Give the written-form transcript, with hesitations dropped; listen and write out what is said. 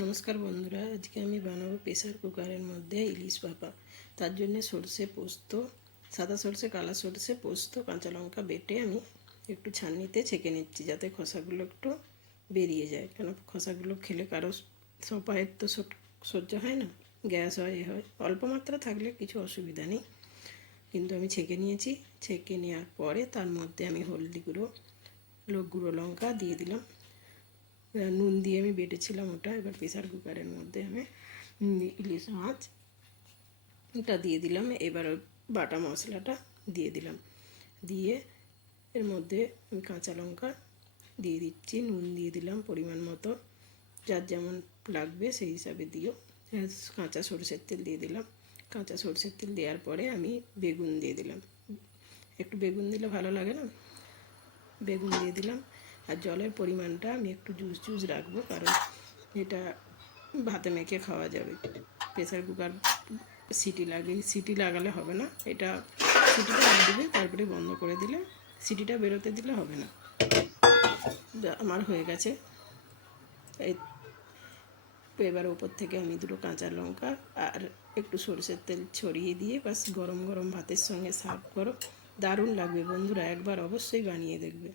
নমস্কার বন্ধুরা, আজকে আমি বানাবো প্রেসার কুকারের মধ্যে ইলিশ ভাপা। তার জন্য সরষে পোস্ত, সাদা সরষে, কালা সরষে, পোস্ত, কাঁচা লঙ্কা বেটে আমি একটু ছাঁকনিতে ছেঁকে নিচ্ছি, যাতে খোসাগুলো একটু বেরিয়ে যায়। কেন খোসাগুলো খেলে কারো সবাইয়ের তো সহ্য হয় না, গ্যাস হয়, এ হয়। অল্প মাত্রা থাকলে কিছু অসুবিধা নেই, কিন্তু আমি ছেঁকে নিয়েছি। ছেঁকে নেওয়ার পরে তার মধ্যে আমি হলদি গুঁড়ো, গুঁড়ো লঙ্কা দিয়ে দিলাম, নুন দিয়ে আমি বেটেছিলাম ওটা। এবার প্রেসার কুকারের মধ্যে আমি ইলিশ মাছ এটা দিয়ে দিলাম। এবার বাটা মশলাটা দিয়ে দিলাম, দিয়ে এর মধ্যে আমি কাঁচা লঙ্কা দিয়ে দিচ্ছি, নুন দিয়ে দিলাম পরিমাণ মতো, যার যেমন লাগবে সেই হিসাবে দিও। কাঁচা সরষের তেল দিয়ে দিলাম। কাঁচা সরষের তেল দেওয়ার পরে আমি বেগুন দিয়ে দিলাম। একটু বেগুন দিলে ভালো লাগে না, বেগুন দিয়ে দিলাম। আর জলের পরিমাণটা আমি একটু জুস জুস রাখবো, কারণ এটা ভাতে মেখে খাওয়া যাবে। প্রেসার কুকার সিটি লাগালে হবে না, এটা সিটিটা দিবে, তারপরে বন্ধ করে দিলে, সিটিটা বেরোতে দিলে হবে না। আমার হয়ে গেছে। এই এবার ওপর থেকে আমি দুটো কাঁচা লঙ্কা আর একটু সরষের তেল ছড়িয়ে দিয়ে বাস গরম গরম ভাতের সঙ্গে সার্ভ করো। দারুণ লাগবে বন্ধুরা, একবার অবশ্যই বানিয়ে দেখবে।